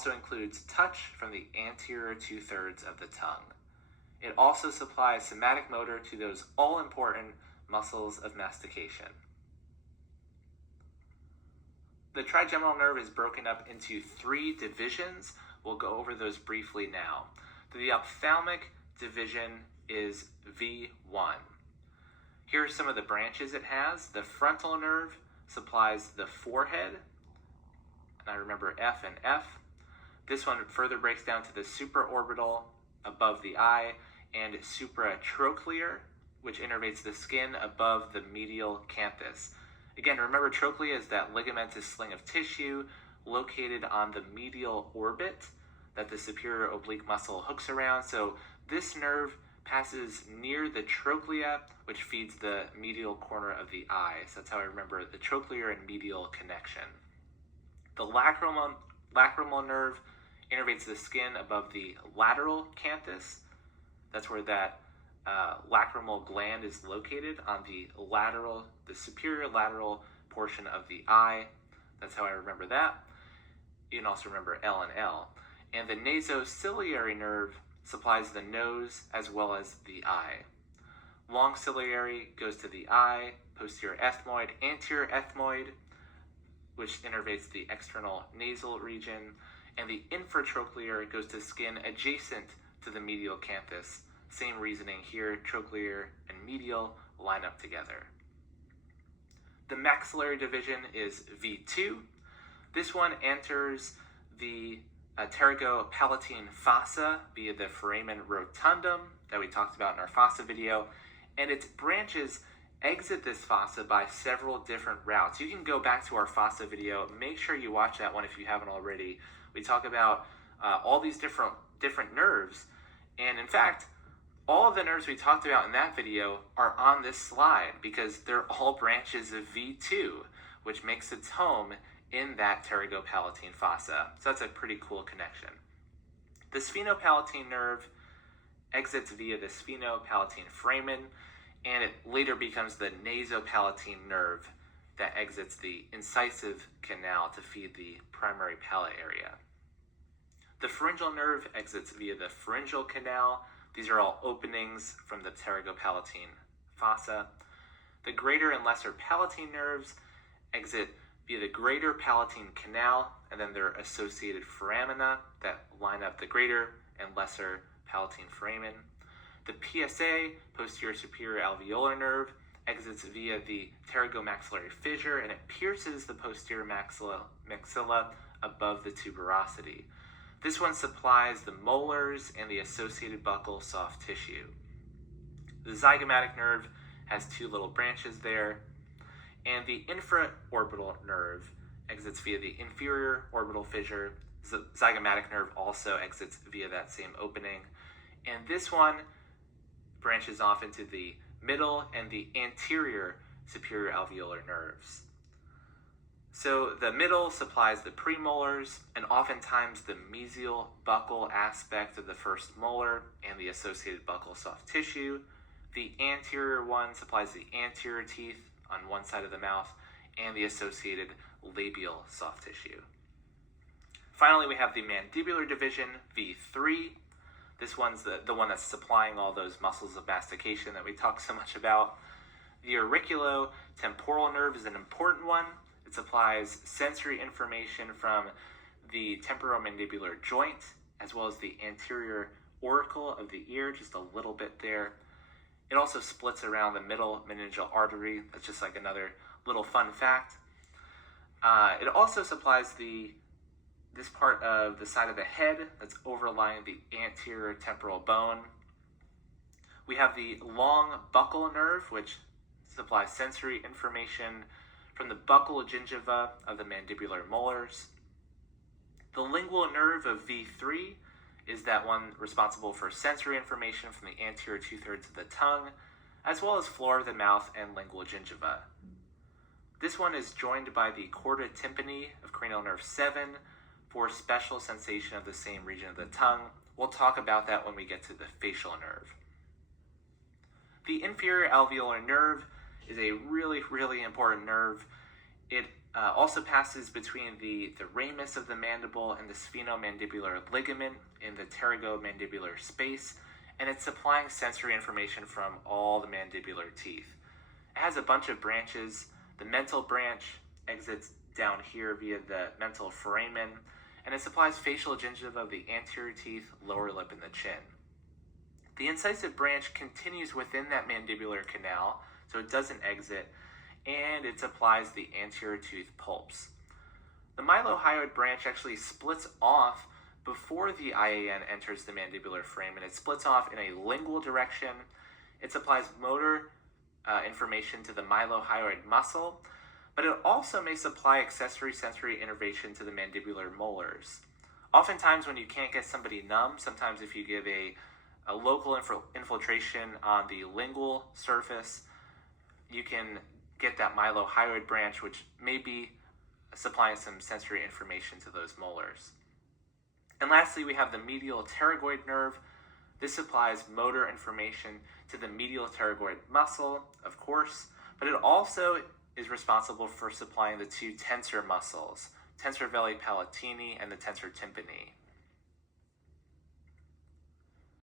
also includes touch from the anterior 2/3 of the tongue. It also supplies somatic motor to those all-important muscles of mastication. The trigeminal nerve is broken up into 3 divisions. We'll go over those briefly now. The ophthalmic division is V1. Here are some of the branches it has. The frontal nerve supplies the forehead, and I remember F and F. This one further breaks down to the supraorbital above the eye and supratrochlear, which innervates the skin above the medial canthus. Again, remember trochlea is that ligamentous sling of tissue located on the medial orbit that the superior oblique muscle hooks around. So this nerve passes near the trochlea, which feeds the medial corner of the eye. So that's how I remember the trochlear and medial connection. The lacrimal nerve innervates the skin above the lateral canthus. That's where that lacrimal gland is located on the superior lateral portion of the eye. That's how I remember that. You can also remember L and L. And the nasociliary nerve supplies the nose as well as the eye. Long ciliary goes to the eye, posterior ethmoid, anterior ethmoid, which innervates the external nasal region, and the infratrochlear goes to skin adjacent to the medial canthus. Same reasoning here, trochlear and medial line up together. The maxillary division is V2. This one enters the pterygopalatine fossa via the foramen rotundum that we talked about in our fossa video, and its branches exit this fossa by several different routes. You can go back to our fossa video. Make sure you watch that one if you haven't already. We talk about all these different nerves, and in fact, all of the nerves we talked about in that video are on this slide because they're all branches of V2, which makes its home in that pterygopalatine fossa. So that's a pretty cool connection. The sphenopalatine nerve exits via the sphenopalatine foramen, and it later becomes the nasopalatine nerve that exits the incisive canal to feed the primary palate area. The pharyngeal nerve exits via the pharyngeal canal. These are all openings from the pterygopalatine fossa. The greater and lesser palatine nerves exit via the greater palatine canal, and then their associated foramina that line up the greater and lesser palatine foramen. The PSA, posterior superior alveolar nerve, exits via the pterygomaxillary fissure, and it pierces the posterior maxilla above the tuberosity. This one supplies the molars and the associated buccal soft tissue. The zygomatic nerve has 2 little branches there, and the infraorbital nerve exits via the inferior orbital fissure. The zygomatic nerve also exits via that same opening, and this one branches off into the middle and the anterior superior alveolar nerves. So the middle supplies the premolars and oftentimes the mesial buccal aspect of the first molar and the associated buccal soft tissue. The anterior one supplies the anterior teeth on one side of the mouth and the associated labial soft tissue. Finally, we have the mandibular division, V3. This one's the one that's supplying all those muscles of mastication that we talk so much about. The auriculotemporal nerve is an important one. It supplies sensory information from the temporomandibular joint, as well as the anterior auricle of the ear, just a little bit there. It also splits around the middle meningeal artery. That's just like another little fun fact. It also supplies this part of the side of the head that's overlying the anterior temporal bone. We have the long buccal nerve, which supplies sensory information from the buccal gingiva of the mandibular molars. The lingual nerve of V3 is that one responsible for sensory information from the anterior 2/3 of the tongue, as well as floor of the mouth and lingual gingiva. This one is joined by the chorda tympani of cranial nerve 7 for special sensation of the same region of the tongue. We'll talk about that when we get to the facial nerve. The inferior alveolar nerve is a really, really important nerve. It Also passes between the ramus of the mandible and the sphenomandibular ligament in the pterygomandibular space, and it's supplying sensory information from all the mandibular teeth. It has a bunch of branches. The mental branch exits down here via the mental foramen, and it supplies facial gingiva of the anterior teeth, lower lip, and the chin. The incisive branch continues within that mandibular canal, so it doesn't exit, and it supplies the anterior tooth pulps. The mylohyoid branch actually splits off before the IAN enters the mandibular frame, and it splits off in a lingual direction. It supplies motor information to the mylohyoid muscle, but it also may supply accessory sensory innervation to the mandibular molars. Oftentimes when you can't get somebody numb, sometimes if you give a local infiltration on the lingual surface, you can get that mylohyoid branch, which may be supplying some sensory information to those molars. And lastly, we have the medial pterygoid nerve. This supplies motor information to the medial pterygoid muscle, of course, but it also is responsible for supplying the two tensor muscles, tensor veli palatini and the tensor tympani.